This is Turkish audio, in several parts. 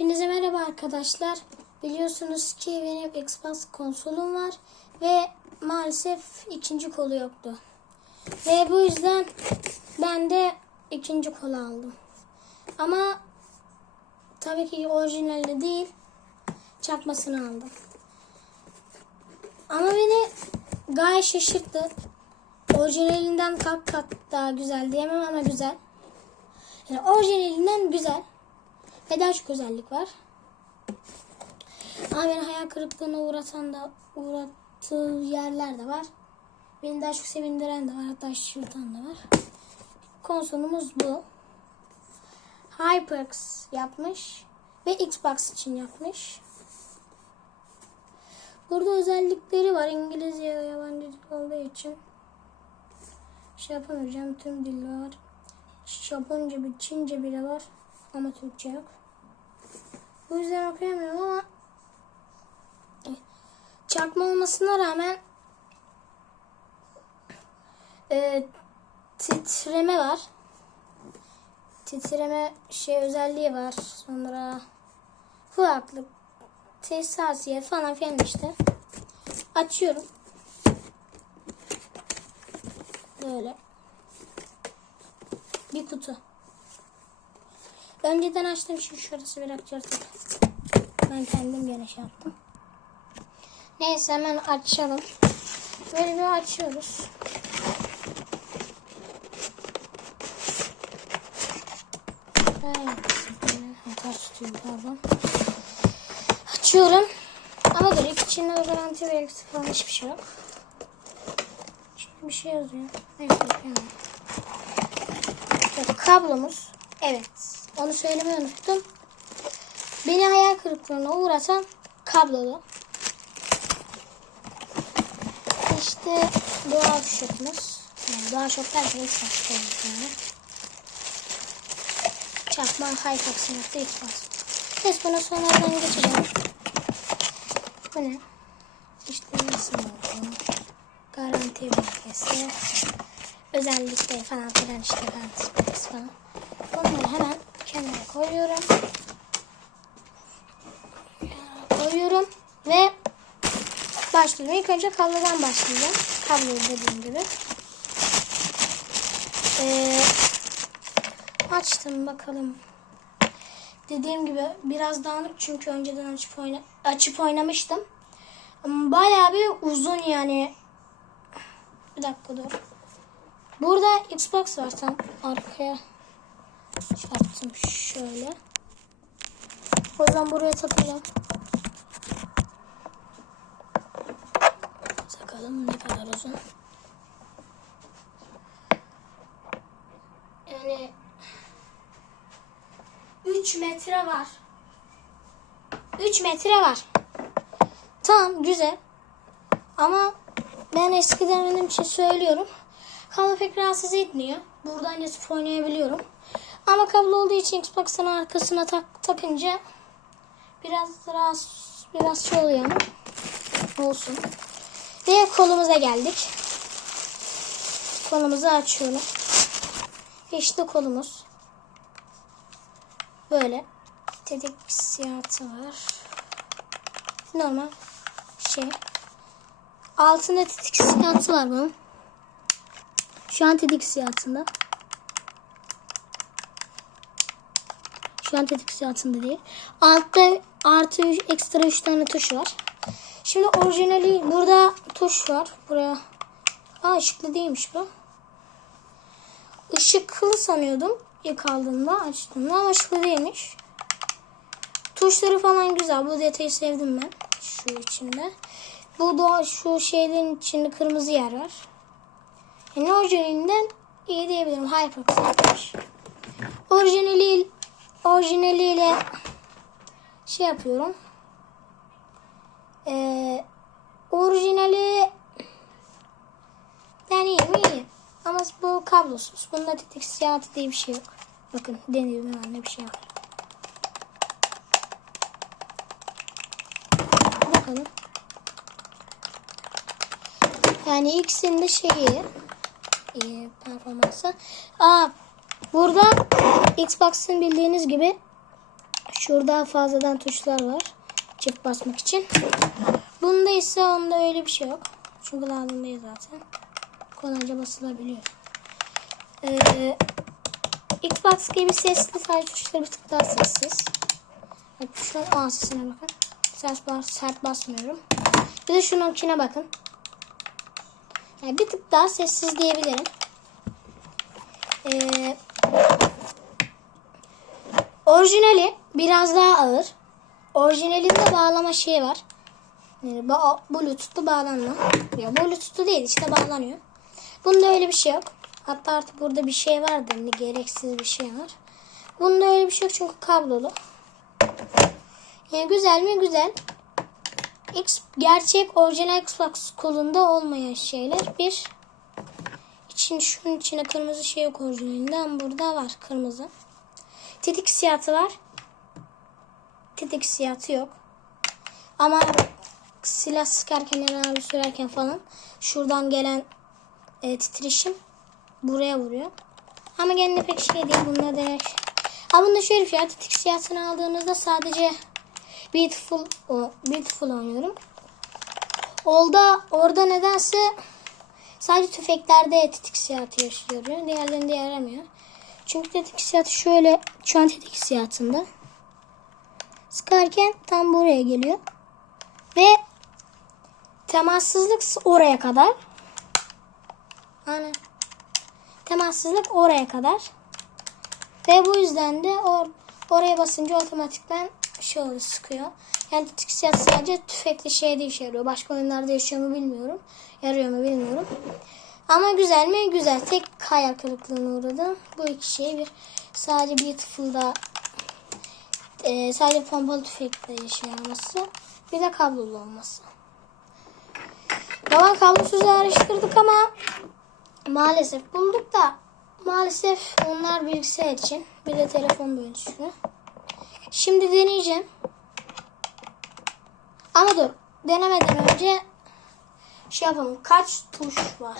Hepinize merhaba arkadaşlar. Biliyorsunuz ki benim Xbox konsolum var ve maalesef ikinci kolu yoktu. Ve bu yüzden ben de ikinci kolu aldım. Ama tabii ki orijinalde değil, çakmasını aldım. Ama beni gayet şaşırttı. Orijinalinden kat kat daha güzel diyemem ama güzel. Yani orijinalinden güzel. Daha çok özellik var. Ama beni hayal kırıklığına uğratan da uğrattığı yerler de var. Beni daha çok sevindiren de var. Hatta şaşırtan da var. Konsolumuz bu. HyperX yapmış. Ve Xbox için yapmış. Burada özellikleri var. İngilizce ya da yabancı dil olduğu için şey yapamayacağım. Tüm diller var. Japonca bir Çince bile var. Ama Türkçe yok. Bu yüzden okuyamıyorum ama çakma olmasına rağmen e, titreme var. Titreme şey özelliği var. Sonra kulaklık, tesisiyet falan filan işte. Açıyorum. Böyle. Bir kutu. Önceden açtığım için şurası biraz yırtık. Ben kendim gene şey yaptım. Neyse hemen açalım. Böyle bir açıyoruz. Açıyorum. Ama ilk içinde de garanti belgesi falan hiçbir şey yok. Şimdi bir şey yazıyor. Neyse okuyamam. Evet, kablomuz. Evet. Onu söylemeyi unuttum. Beni hayal kırıklığına uğratan kablolu. İşte doğal şokumuz. Yani doğal şok derken ilk başlıyoruz yani. Çakma Hypax'ın yaptığı ilk baş. Neyse buna sonradan geçeceğim. Bu ne? İşte nasıl oldu? Garanti belgesi. Özellikleri falan filan işte garanti belgesi falan. Bunları hemen kenara koyuyorum. Koyuyorum ve başlıyorum. İlk önce kablodan başlayacağım. Kabloyu dediğim gibi. Ee, açtım bakalım. Dediğim gibi biraz dağınık çünkü önceden açıp, oyna açıp oynamıştım. Bayağı bir uzun yani. Bir dakika dur. Burada Xbox var tam arkaya çarptım şöyle. O yüzden buraya takacağım. Takalım ne kadar uzun. Yani 3 metre var. 3 metre var. Tamam güzel. Ama ben eskiden benim için söylüyorum. Kablo pek rahatsız etmiyor. Buradan yatıp oynayabiliyorum. Ama kablo olduğu için Xbox'ın arkasına tak, takınca biraz rahatsız biraz şey oluyor ama olsun. Ve kolumuza geldik. Kolumuzu açıyorum. İşte kolumuz. Böyle. Tedik siyahı var. Normal şey. Altında tetik siyahı var bunun. Şu an tedik siyahında. Şu an tetik siyahında değil. Altta artı üç- ekstra 3 tane tuş var. Şimdi orijinali burada tuş var. Buraya. Aa ışıklı değilmiş bu. Işıklı sanıyordum ilk aldığımda açtığımda ama ışıklı değilmiş. Tuşları falan güzel. Bu detayı sevdim ben. Şu içinde. Bu da şu şeylerin içinde kırmızı yer var. Yani orijinalinden iyi diyebilirim. Hyperx yapmış. Orijinali orijinaliyle şey yapıyorum. Ee, orijinali yani iyi. Ama bu kablosuz. Bunda tetik siyahı diye bir şey yok. Bakın deniyorum hemen ne bir şey var. Bakalım. Yani ikisinin de şeyi iyi performansı. Aa burada Xbox'ın bildiğiniz gibi Şurada fazladan tuşlar var. Çift basmak için. Bunda ise onda öyle bir şey yok. Çünkü lazım zaten. Kolayca basılabiliyor. Ee, Xbox gibi sesli sadece tuşları bir tık daha sessiz. Şu an A sesine bakın. Sert, bas, sert basmıyorum. Bir de şununkine bakın. Yani bir tık daha sessiz diyebilirim. Ee, orijinali biraz daha ağır. Orijinalinde bağlama şeyi var. Yani ba Bluetooth'lu bağlanma. Ya Bluetooth'lu değil işte bağlanıyor. Bunda öyle bir şey yok. Hatta artık burada bir şey vardı. Ne gereksiz bir şey var. Bunda öyle bir şey yok çünkü kablolu. Yani güzel mi? Güzel. X gerçek orijinal Xbox kolunda olmayan şeyler. Bir için şunun içine kırmızı şey yok orijinalinde ama burada var kırmızı. Tetik siyahı var. Tetik siyahı yok. Ama silah sıkarken herhalde sürerken falan şuradan gelen e, titreşim buraya vuruyor. Ama gene pek şey değil. Bunda da Ama bunda şöyle bir şey. Tetik siyahını aldığınızda sadece Beautiful, o, Beautiful oynuyorum. Orada, orada nedense sadece tüfeklerde tetik siyahı yaşıyor. Diğerlerinde yaramıyor. Çünkü tetik siyahı şöyle şu an tetik siyahında. Sıkarken tam buraya geliyor. Ve temassızlık oraya kadar. Hani temassızlık oraya kadar. Ve bu yüzden de or oraya basınca otomatikten şey oluyor sıkıyor. Yani tetik sadece tüfekli şeyde işe yarıyor. Başka oyunlarda yaşıyor mu bilmiyorum. Yarıyor mu bilmiyorum. Ama güzel mi? Güzel. Tek hayal kırıklığına uğradım. Bu iki şey bir sadece Beautiful'da e, sadece pompalı tüfekle işe yaraması. Bir de kablolu olması. Yalan kablosuz araştırdık ama maalesef bulduk da maalesef onlar bilgisayar için. Bir de telefon bölüsünü. Şimdi deneyeceğim. Ama dur. Denemeden önce şey yapalım. Kaç tuş var?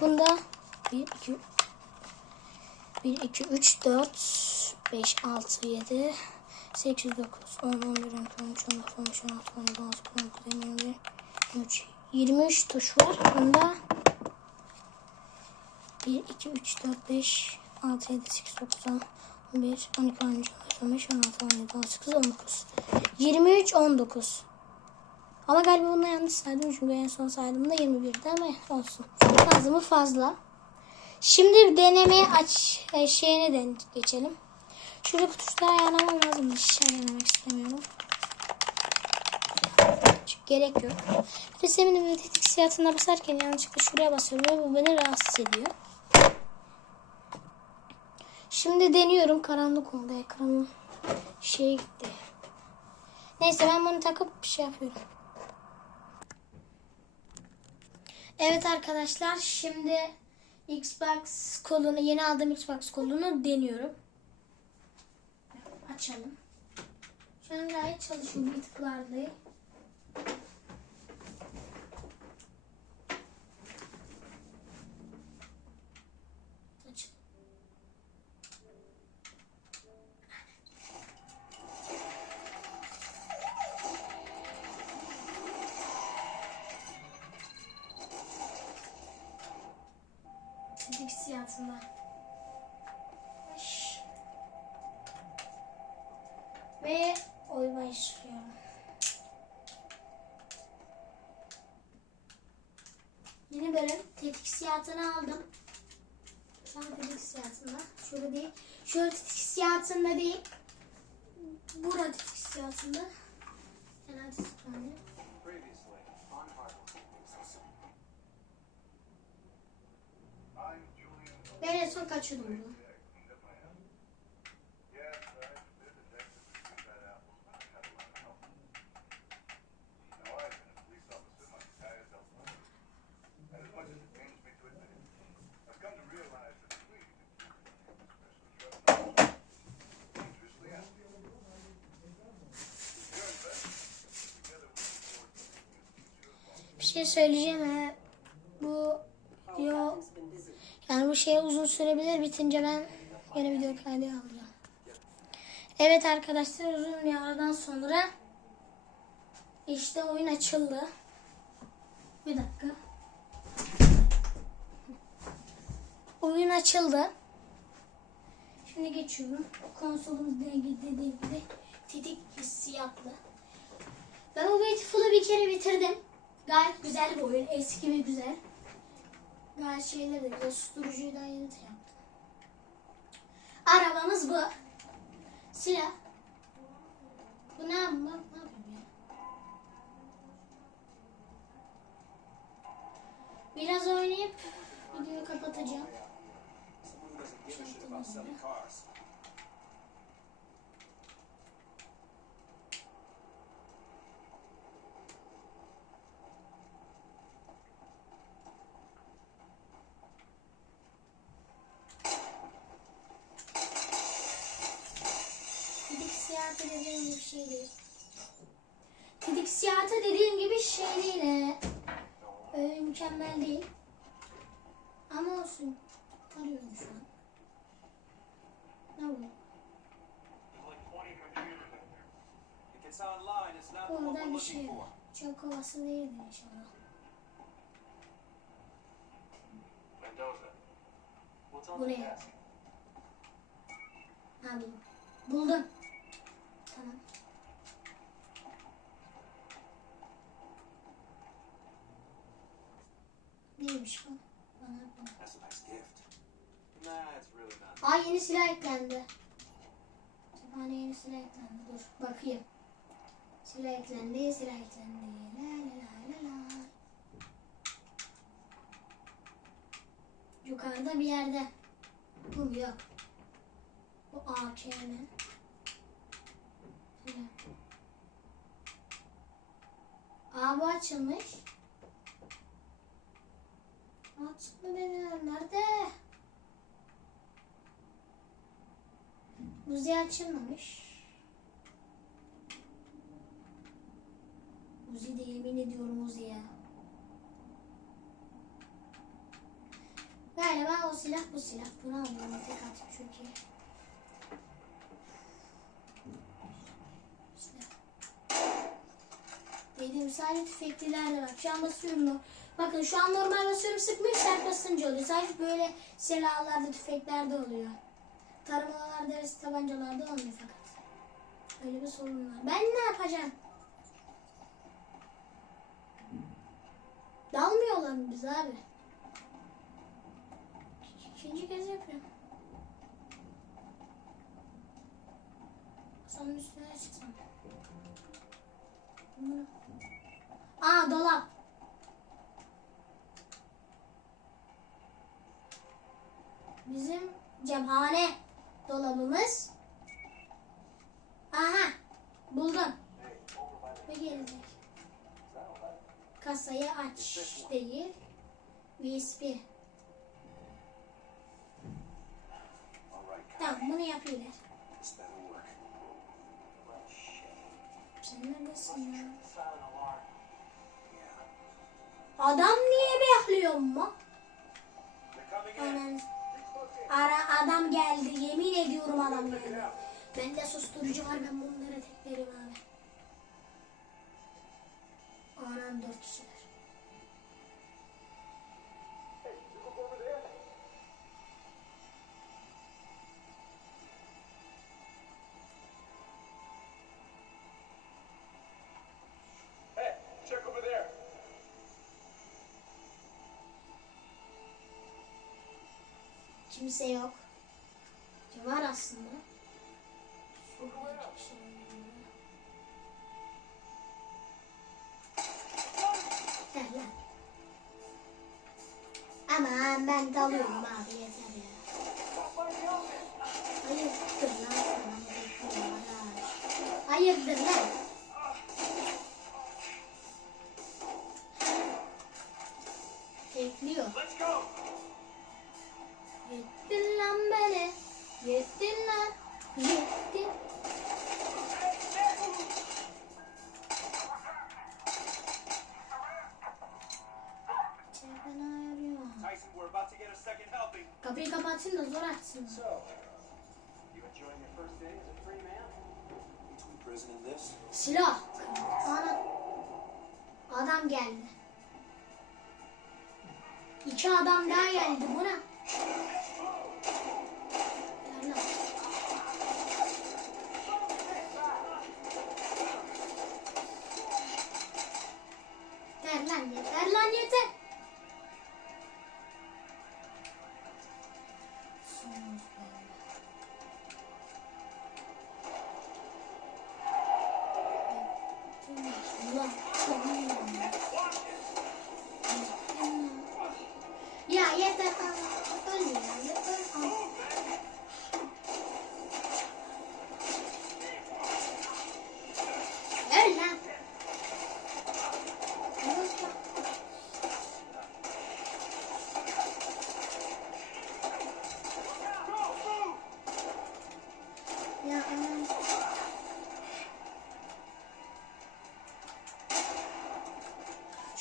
Bunda 1, 2, 1, 2, 3, 4, 5, 6, 7, 8, 9, 10, 11, 12, 13, 14, 15, 16, 17, 18, 19, 20, 21, 23, 23 tuş var. Bunda 1, 2, 3, 4, 5, 6, 7, 8, 9, 10, 11, 12, 13, 15, 16, 17, 18, 19. 23, 19. Ama galiba bunu yanlış saydım çünkü en son saydığımda 21'di ama olsun. Fazla mı fazla. Şimdi deneme aç e, şeyine de geçelim. Şurada tuşları ayarlamam lazım. Hiç şey denemek istemiyorum. Çünkü gerek yok. Bir senin böyle tetik siyahına basarken yanlışlıkla şuraya basıyorum ve bu beni rahatsız ediyor. Şimdi deniyorum. Karanlık oldu ekranın şey gitti. Neyse ben bunu takıp bir şey yapıyorum. Evet arkadaşlar şimdi Xbox kolunu yeni aldığım Xbox kolunu deniyorum. Açalım. Şu an gayet çalışıyor bir tıklardı. Oy başlıyorum. Yeni bölüm tetik siyahını aldım. Şu an tetik siyahında. Şurada değil. Şöyle tetik siyahında değil. Burada tetik siyahında. Genel tetik. Ben en son kaçıyordum bunu. Şey söyleyeceğim. Bu yo yani bu şey uzun sürebilir. Bitince ben yine video kaydı alacağım. Evet arkadaşlar uzun bir aradan sonra işte oyun açıldı. Bir dakika. Oyun açıldı. Şimdi geçiyorum. Konsolumuz dediği gibi tetik hissiyatlı. Ben o Beautiful'u bir kere bitirdim. Gayet güzel bir oyun. Eski ve güzel. Gayet şeyleri de güzel. Susturucuyu da yeni yaptım. Arabamız bu. Silah. Bu ne yapayım? Ne yapayım ya? Biraz oynayıp videoyu kapatacağım. Siyahı dediğim gibi şey değil. Siyahı dediğim gibi şey değil. he. Öyle mükemmel değil. Ama olsun. Arıyorum şu an. Ne bu? Orada bir şey var. Çok kovası değildir inşallah. Bu ne? Ha buldum. Buldum. Tamam. Neymiş bu? Bana bana. That's a nice gift. Nah, it's really not. Aa yeni silah eklendi. Cephane yeni silah eklendi. Dur bakayım. Silah eklendi, silah eklendi. La la la la la. Yukarıda bir yerde. Bu yok. Bu AKM. Silah. Aa bu açılmış. Açık mı deniyor? Nerede? Uzi açılmamış. Uzi de yemin ediyorum Uzi ya. Galiba o silah bu silah. Bunu tek atayım çünkü. Silah. Dediğim sadece tüfeklilerde bak. Şu an basıyorum. no- Bakın şu an normal basıyorum sıkmıyor sert basınca oluyor. Sadece böyle silahlarda tüfeklerde oluyor. Taramalarda ve tabancalarda olmuyor fakat. Öyle bir sorun var. Ben ne yapacağım? Dalmıyorlar mı biz abi? İkinci kez yapıyorum. Masanın üstüne çıksam. Aa dolap. Bizim cephane dolabımız. Aha buldum. Ve gelecek. Kasayı aç değil. USB. Tamam bunu yapıyorlar. Sen neredesin ya? Adam niye bekliyor mu? Anan. Ara adam geldi. Yemin ediyorum adam geldi. Bende susturucu var ben bunları teklerim abi. Anam dört kişiler. Kimse yok. Var aslında. Lan. Aman ben dalıyorum abi yeter ya. Hayırdır lan sana. Hayırdır lan. Bekliyor. Let's go. Yettin lan beni. Yettin lan. Yettin. Kapıyı kapatsın da zor açsın. So, you enjoying your first day as a free man? Between prison and this? Silah. Ana. Adam geldi. İki adam daha geldi buna. Yeter lan yeter lan yeter.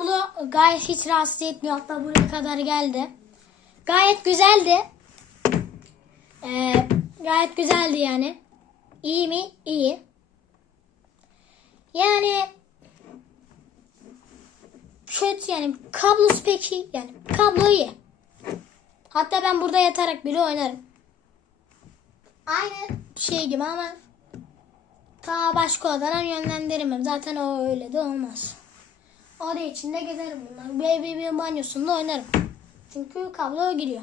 tablo gayet hiç rahatsız etmiyor. Hatta buraya kadar geldi. Gayet güzeldi. Ee, gayet güzeldi yani. İyi mi? İyi. Yani kötü yani kablosu pek iyi. Yani kablo iyi. Hatta ben burada yatarak bile oynarım. Aynı şey gibi ama ta başka odadan yönlendiremem. Zaten o öyle de olmaz. Oraya içinde gezerim bunlar. BBB banyosunda oynarım. Çünkü kablo giriyor.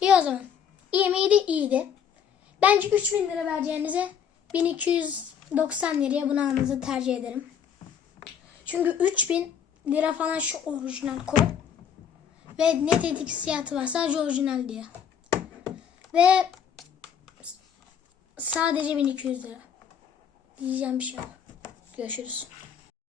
İyi o zaman. İyi miydi? İyiydi. Bence 3000 lira vereceğinize 1290 liraya bunu almanızı tercih ederim. Çünkü 3000 lira falan şu orijinal kol. Ve net etkisiyatı var. Sadece orijinal diye. Ve sadece 1200 lira. Diyeceğim bir şey yok. Görüşürüz.